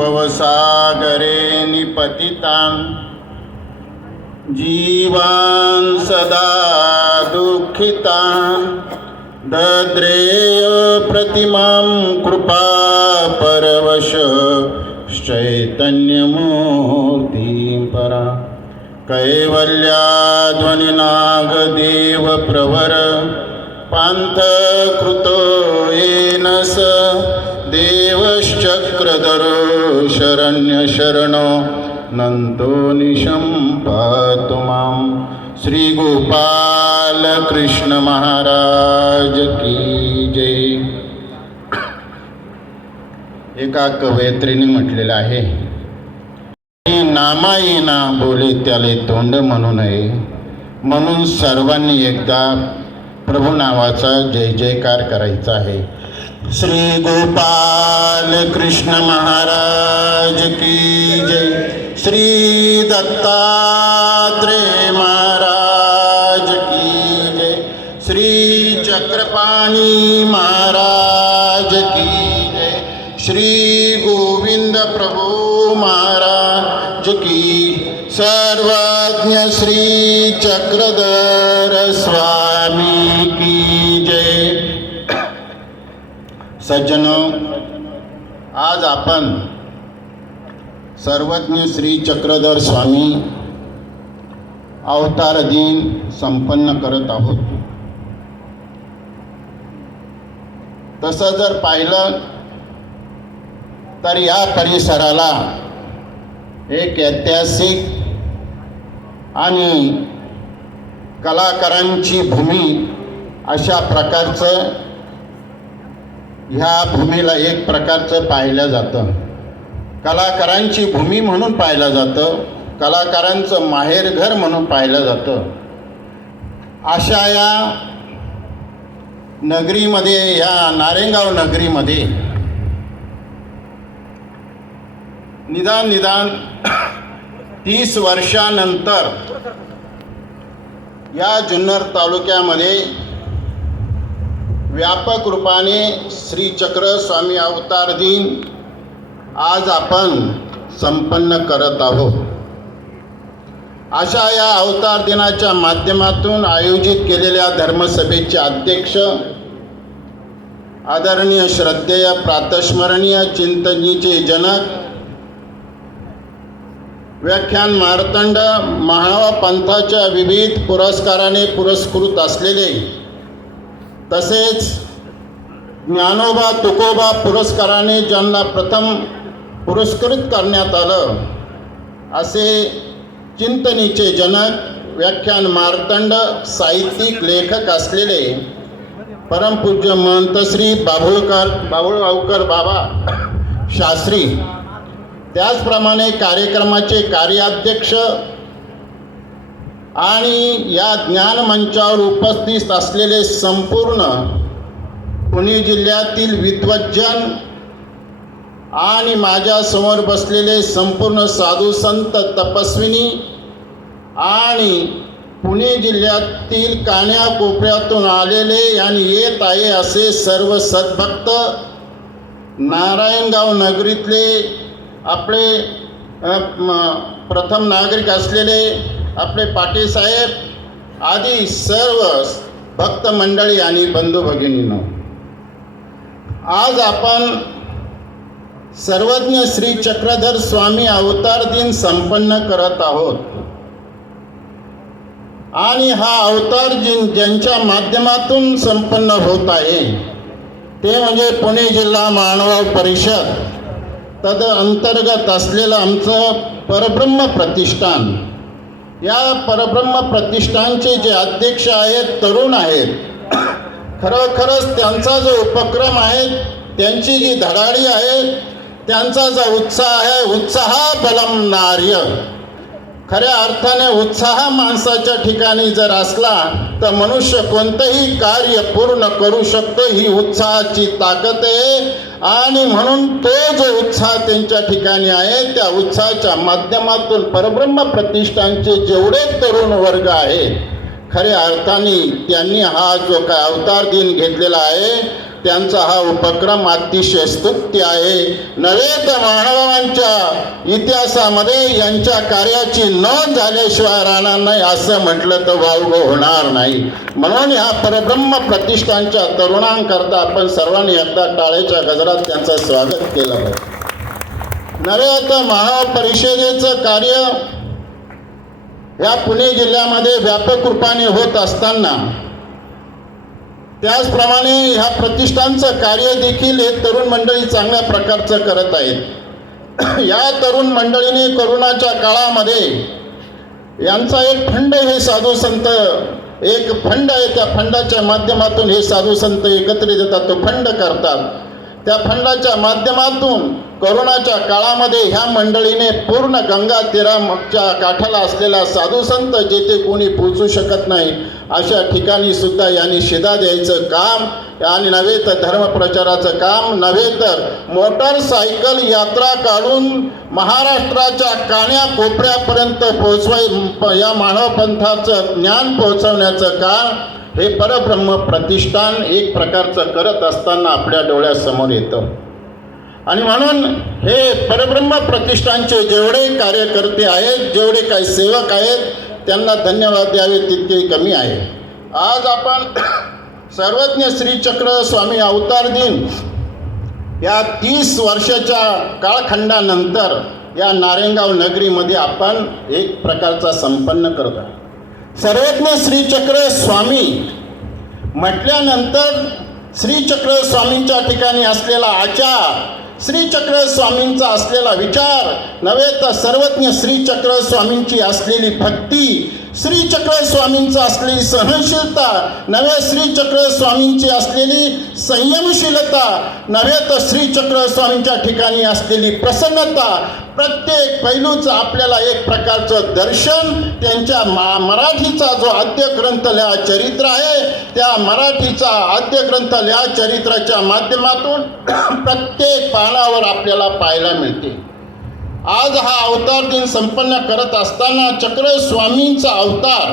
भवसागरे निपतितान्। जीवान् सदा दुःखितान्। दद्रेय प्रतिमां कृपा परवश चैतन्यमूर्तिं परा। कैवल्याध्वनिनागदेव प्रवर पान्थकृतो येन स देव चक्रधर शरण्य शरण नन्तो निशं पातु मां। श्रीगोपालकृष्ण महाराज की जय। एका कवयत्रीने म्हटलेलं आहे नामाईना बोले त्याले तोंड म्हणू नये। म्हणून सर्वांनी एकदा प्रभू नावाचा जय जयकार करायचा आहे। श्री गोपाल कृष्ण महाराज की जय। श्री दत्तात्रेय महाराज की जय। श्री चक्रपाणी महाराज की जय। श्री गोविंद प्रभु महाराज की। सर्वज्ञ श्री चक्रधर सज्जन आज आपण सर्वज्ञ श्री चक्रधर स्वामी अवतार दिन संपन्न करत आहोत. तसं जर पाहिलं तर या परिसराला एक ऐतिहासिक आणि कलाकारांची भूमी अशा प्रकारचं ह्या भूमीला एक प्रकारचं पाहिलं जातं. कलाकारांची भूमी म्हणून पाहिलं जातं. कलाकारांचं माहेरघर म्हणून पाहिलं जातं. अशा या नगरीमध्ये या नारेगाव नगरीमध्ये निदान निदान तीस वर्षानंतर या जुन्नर तालुक्यामध्ये व्यापक रूपाने श्री चक्र स्वामी अवतार दिन आज आपण संपन्न करत आहोत. अशा या अवतार दिनाच्या माध्यमातून आयोजित केलेल्या धर्मसभेचे अध्यक्ष आदरणीय श्रद्धेय प्रातस्मरणीय चिंतनीचे जनक व्याख्यान मार्तंड महावा पंथाच्या विविध पुरस्काराने पुरस्कृत असलेले तसेच ज्ञानोबा तुकोबा पुरस्काराने ज्यांना प्रथम पुरस्कृत करण्यात आलं असे चिंतनीचे जनक व्याख्यान मार्तंड साहित्यिक लेखक असलेले परमपूज्य महंत श्री बाभुळकर बाभुळगावकर बाबा शास्त्री त्याचप्रमाणे कार्यक्रमाचे कार्याध्यक्ष आणि या ज्ञानमंचावर उपस्थित असलेले संपूर्ण पुणे जिल्ह्यातील विद्वज्जन आणि माझ्यासमोर बसलेले संपूर्ण साधू संत तपस्विनी आणि पुणे जिल्ह्यातील कान्याकोपऱ्यातून आलेले आणि येत आहे असे सर्व सद्भक्त नारायणगाव नगरीतले आपले प्रथम नागरिक असलेले आपले पाटील साहेब आदी सर्व भक्त मंडळी आणि बंधू भगिनीनो आज आपण सर्वज्ञ श्री चक्रधर स्वामी अवतार दिन संपन्न करत आहोत. आणि हा अवतार दिन ज्यांच्या माध्यमातून संपन्न होत आहे ते म्हणजे पुणे जिल्हा मानव परिषद. तद अंतर्गत असलेलं आमचं परब्रह्म प्रतिष्ठान. या परब्रह्म प्रतिष्ठानचे जे अध्यक्ष आहेत तरुण आहेत खरोखरच त्यांचा जो उपक्रम आहे त्यांची जी धडाडी आहे त्यांचा जो उत्साह आहे उत्साह बलम नार्य. खऱ्या अर्थाने उत्साह माणसाच्या ठिकाणी जर असला तर मनुष्य कोणतंही कार्य पूर्ण करू शकतो ही उत्साहाची ताकद आहे. आणि म्हणून तो जो उत्साह त्यांच्या ठिकाणी आहे त्या उत्साहाच्या माध्यमातून परब्रह्म प्रतिष्ठानचे जेवढे तरुण वर्ग आहेत खऱ्या अर्थाने त्यांनी हा जो काय अवतार दिन घेतलेला आहे त्यांचा हा उपक्रम अतिशय स्तुत्य आहे. नव्हे तर मानवांच्या इतिहासामध्ये यांच्या कार्याची नोंद झाल्याशिवाय राहणार नाही असं म्हटलं तर वावग होणार नाही. म्हणून ह्या परब्रह्म प्रतिष्ठानच्या तरुणांकरता आपण सर्वांनी एकदा टाळेच्या गजरात त्यांचं स्वागत केलं पाहिजे. नव्हे तर महापरिषदेचं कार्य या पुणे जिल्ह्यामध्ये व्यापक रूपाने होत असताना त्याचप्रमाणे ह्या प्रतिष्ठानचं कार्य देखील हे तरुण मंडळी चांगल्या प्रकारचं करत आहेत. या तरुण मंडळीने करोनाच्या काळामध्ये यांचा एक फंड हे साधू संत एक फंड आहे त्या फंडाच्या माध्यमातून हे साधू संत एकत्रित येतात तो फंड करतात. त्या फंडाच्या माध्यमातून करोनाच्या काळामध्ये ह्या मंडळीने पूर्ण गंगा तीराच्या काठाला असलेला साधू संत जेथे कोणी पोचू शकत नाही अशा ठिकाणी सुद्धा यांनी शिदा द्यायचं काम आणि नव्हे तर धर्मप्रचाराचं काम नव्हे तर मोटरसायकल यात्रा काढून महाराष्ट्राच्या काण्या कोपऱ्यापर्यंत पोहोचवाय या मानवपंथाचं ज्ञान पोहोचवण्याचं काम हे परब्रह्म प्रतिष्ठान एक प्रकारचं करत असताना आपल्या डोळ्यासमोर येतं. आणि म्हणून हे परब्रह्म प्रतिष्ठानचे जेवढे कार्यकर्ते आहेत जेवढे काही सेवक आहेत त्यांना धन्यवाद द्यावे तितके कमी आहे. आज आपण सर्वज्ञ श्रीचक्र स्वामी अवतार दिन या तीस वर्षाच्या काळखंडानंतर या नारेगाव नगरीमध्ये आपण एक प्रकारचा संपन्न करत सर्वज्ञ श्रीचक्र स्वामी म्हटल्यानंतर श्रीचक्र स्वामींच्या ठिकाणी असलेला आचार श्रीचक्र स्वामींचा असलेला विचार नव्हे तर सर्वज्ञ श्रीचक्र स्वामींची असलेली भक्ती श्रीचक्र स्वामींचा असलेली सहनशीलता नव्हे श्रीचक्र स्वामींची असलेली संयमशीलता नव्हे तर श्रीचक्र स्वामींच्या ठिकाणी असलेली प्रसन्नता प्रत्येक पैलूचं आपल्याला एक प्रकारचं दर्शन त्यांच्या मा मराठीचा जो आद्य ग्रंथ लिहा चरित्र आहे त्या मराठीचा आद्य ग्रंथ लिहा चरित्राच्या माध्यमातून प्रत्येक पानावर आपल्याला पाहायला मिळते. आज हा अवतार दिन संपन्न करत असताना चक्र स्वामींचा अवतार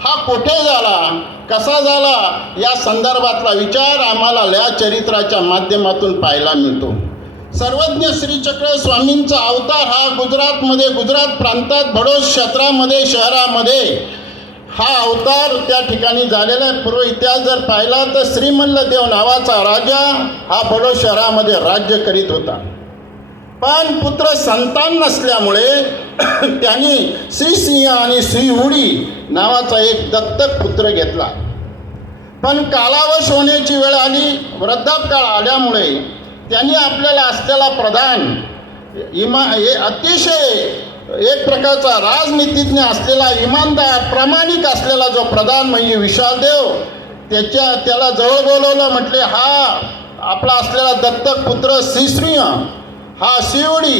हा कुठे झाला? कसा झाला? या संदर्भातला विचार आम्हाला या चरित्राच्या माध्यमातून पाहायला मिळतो. सर्वज्ञ श्रीचक्र स्वामींचा अवतार हा गुजरातमध्ये गुजरात प्रांतात भडोस क्षेत्रामध्ये शहरामध्ये हा अवतार त्या ठिकाणी झालेला आहे. पूर्व इतिहास जर पाहिला तर श्रीमल्लदेव नावाचा राजा हा भडोस शहरामध्ये राज्य करीत होता. पण पुत्र संतान नसल्यामुळे त्यांनी श्रीसिंह आणि श्रीहुडी नावाचा एक दत्तक पुत्र घेतला. पण कालावश होण्याची वेळ आली वृद्धापकाळ आल्यामुळे त्यांनी आपल्याला असलेला प्रधान इमा हे अतिशय एक प्रकारचा राजनीतिज्ञ असलेला इमानदार प्रामाणिक असलेला जो प्रधान म्हणजे विशालदेव त्याच्या त्याला जवळ बोलवलं म्हटले हा आपला असलेला दत्तक पुत्र श्रीसिंह हा शिवडी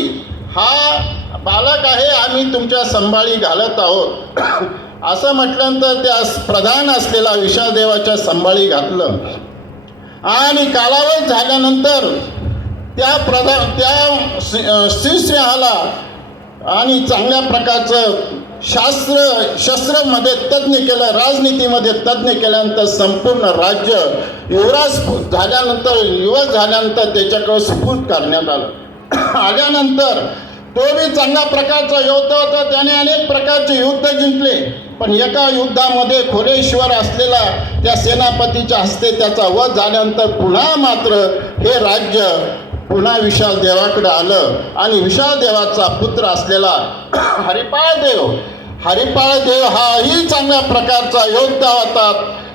हा बालक आहे आम्ही तुमच्या संभाळी घालत आहोत. असं म्हटल्यानंतर त्या प्रधान असलेला विशालदेवाच्या संभाळी घातलं. आणि कालावध झाल्यानंतर त्या प्रधान त्या श्रीसिंहाला आणि चांगल्या प्रकारचं शास्त्र शस्त्रमध्ये तज्ज्ञ केलं राजनीतीमध्ये तज्ज्ञ केल्यानंतर संपूर्ण राज्य युवराज झाल्यानंतर युवक झाल्यानंतर त्याच्याकडे सुपूर्द करण्यात आलं. आल्यानंतर तो बी चांगल्या प्रकारचा योद्धा होता. त्याने अनेक प्रकारचे युद्ध जिंकले. पण एका युद्धामध्ये खोलेश्वर असलेला त्या सेनापतीच्या हस्ते त्याचा वध झाल्यानंतर पुन्हा मात्र हे राज्य पुन्हा विशाल देवाकडे आलं. आणि विशाल देवाचा पुत्र असलेला हरिपाळ देव हरिपाळ देव हाही चांगल्या प्रकारचा योद्धा होता.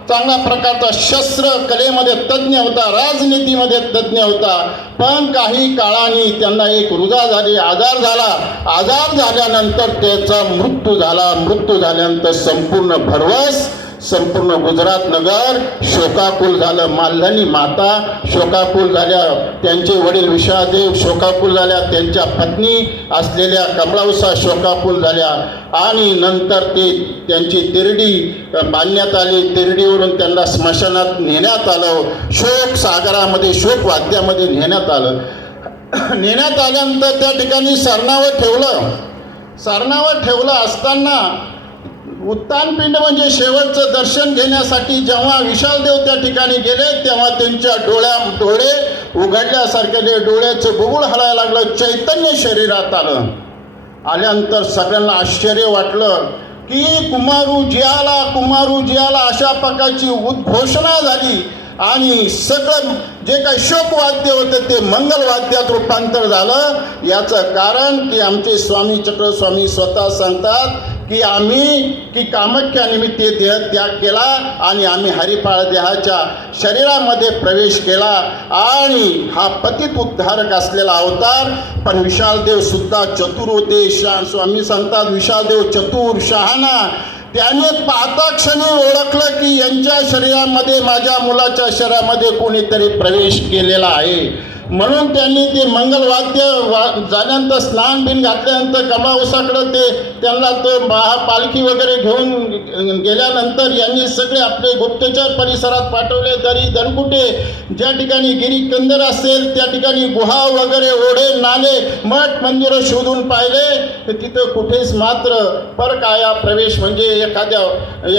चांगल्या प्रकारचा शस्त्र कलेमध्ये तज्ज्ञ होता राजनीतीमध्ये तज्ज्ञ होता. पण काही काळाने त्यांना एक रुजा झाली आजार झाला. आजार झाल्यानंतर त्याचा मृत्यू झाला. मृत्यू झाल्यानंतर संपूर्ण भरवस संपूर्ण गुजरात नगर शोकाकुल झालं मालधनी माता शोकाकुल झाल्या त्यांचे वडील विशादेव शोकाकुल झाल्या त्यांच्या पत्नी असलेल्या कमळावसा शोकाकुल झाल्या. आणि नंतर ते त्यांची तिरडी बांधण्यात आली. तिरडीवरून त्यांना स्मशानात नेण्यात आलं. शोक सागरामध्ये शोक वाद्यामध्ये नेण्यात आलं. नेण्यात आल्यानंतर त्या ठिकाणी सरणावर ठेवलं. सरणावर ठेवलं असताना उत्तानपिंड म्हणजे शेवटचं दर्शन घेण्यासाठी जेव्हा विशालदेव त्या ठिकाणी गेले तेव्हा त्यांच्या डोळ्या डोळे उघडल्यासारखे डोळ्याचं बुबुळ हलायला लागलं चैतन्य शरीरात आलं. आल्यानंतर सगळ्यांना आश्चर्य वाटलं की कुमारू जियाला कुमारू जियाला अशा प्रकारची उद्घोषणा झाली आणि सगळं जे काही शोकवाद्य होतं ते मंगलवाद्यात रूपांतर झालं. याचं कारण की आमचे स्वामी चक्रस्वामी स्वतः सांगतात की आम्ही की कामाख्यानिमित्त देह त्याग केला आणि आम्ही हरिपाळ देहाच्या शरीरामध्ये प्रवेश केला आणि हा पतित उद्धारक असलेला अवतार. पण विशालदेव सुद्धा चतुर होते. शा स्वामी सांगतात विशालदेव चतुर शहाणा. त्याने पाहता क्षणी ओळखलं की यांच्या शरीरामध्ये माझ्या मुलाच्या शरीरामध्ये कोणीतरी प्रवेश केलेला आहे. म्हणून त्यांनी ते मंगलवाद्य वा झाल्यानंतर स्नान बिन घातल्यानंतर कमावसाकडं ते त्यांना तो महा पालखी वगैरे घेऊन गेल्यानंतर यांनी सगळे आपले गुप्तचर परिसरात पाठवले. तरी दणकुटे ज्या ठिकाणी गिरी कंदर असेल त्या ठिकाणी गुहा वगैरे ओढे नाले मठ मंदिरं शोधून पाहिले. तर तिथं कुठेच मात्र परकाया प्रवेश म्हणजे एखाद्या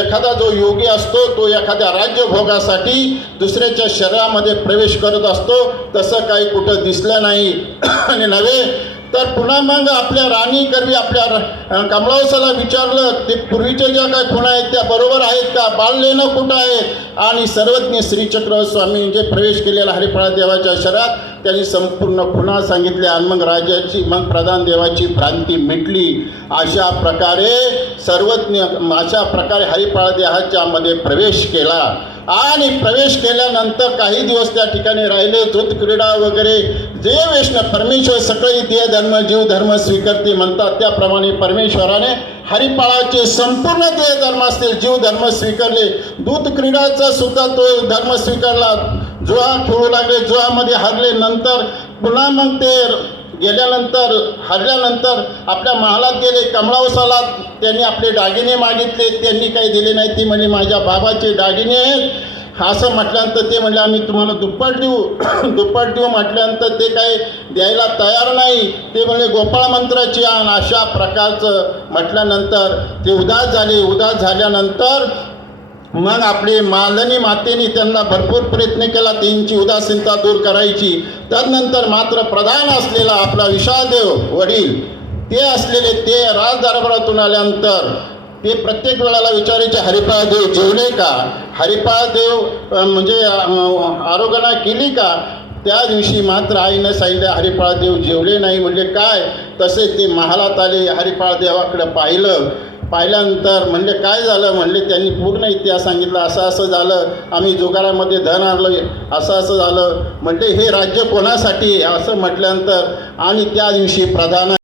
एखादा जो योगी असतो तो एखाद्या राज्यभोगासाठी दुसऱ्याच्या शरीरामध्ये प्रवेश करत असतो. तसं काही काही कुठं दिसलं नाही. आणि नव्हे तर पुन्हा मग आपल्या राणी करवी आपल्या कमलावसाला विचारलं ते पूर्वीच्या ज्या काय खुणा आहेत त्या बरोबर आहेत का? बाललेनं कुठं आहे? आणि सर्वज्ञ श्रीचक्र स्वामी जे प्रवेश केलेला हरिफळा देवाच्या शहरात त्यांनी संपूर्ण खुणा सांगितल्या आणि मग राजाची मग प्रधान देवाची भ्रांती मिटली. अशा प्रकारे सर्वज्ञ अशा प्रकारे हरिफळा देहाच्यामध्ये प्रवेश केला. आणि प्रवेश केल्यानंतर काही दिवस त्या ठिकाणी राहिले. धृत क्रीडा वगैरे. जे वैष्णव परमेश्वर सगळे देह धर्म जीव धर्म स्वीकारते म्हणतात. त्याप्रमाणे परमेश्वराने हरिपाळाचे संपूर्ण देह धर्म असतील जीव धर्म स्वीकारले. दूत क्रीडाचा सुद्धा तो धर्म स्वीकारला. जुहा खेळू लागले जुहामध्ये हरले. नंतर पुन्हा मग ते गेल्यानंतर हरल्यानंतर आपल्या महालात गेले कमळावसालात त्यांनी आपले दागिने मागितले. त्यांनी काही दिले नाही. ती म्हणे माझ्या बाबाचे दागिने आहेत. असं म्हटल्यानंतर ते म्हणले आम्ही तुम्हाला दुप्पट देऊ. दुप्पट देऊ म्हटल्यानंतर ते काही द्यायला तयार नाही. ते म्हणले गोपाळ मंत्राची आण. अशा प्रकारचं म्हटल्यानंतर ते उदास झाले. उदास झाल्यानंतर मग आपली मालनी मातेने त्यांना भरपूर प्रयत्न केला त्यांची उदासीनता दूर करायची. त्यानंतर मात्र प्रधान असलेला आपला विशाळदेव वडील ते असलेले ते राजदरबारातून आल्यानंतर ते प्रत्येक वेळाला विचारायचे हरिपाळदेव जेवले का? हरिपाळ देव म्हणजे आरोगणा केली का? त्या दिवशी मात्र आईनं सांगितलं हरिपाळदेव जेवले नाही. म्हणजे काय? तसे ते महालात आले हरिपाळदेवाकडे पाहिलं. पाहिल्यानंतर म्हणले काय झालं म्हणले त्यांनी पूर्ण इतिहास सांगितला असं असं झालं आम्ही जुगारामध्ये धन आणलं असं असं झालं. म्हणजे हे राज्य कोणासाठी असं म्हटल्यानंतर आणि त्या दिवशी प्रधान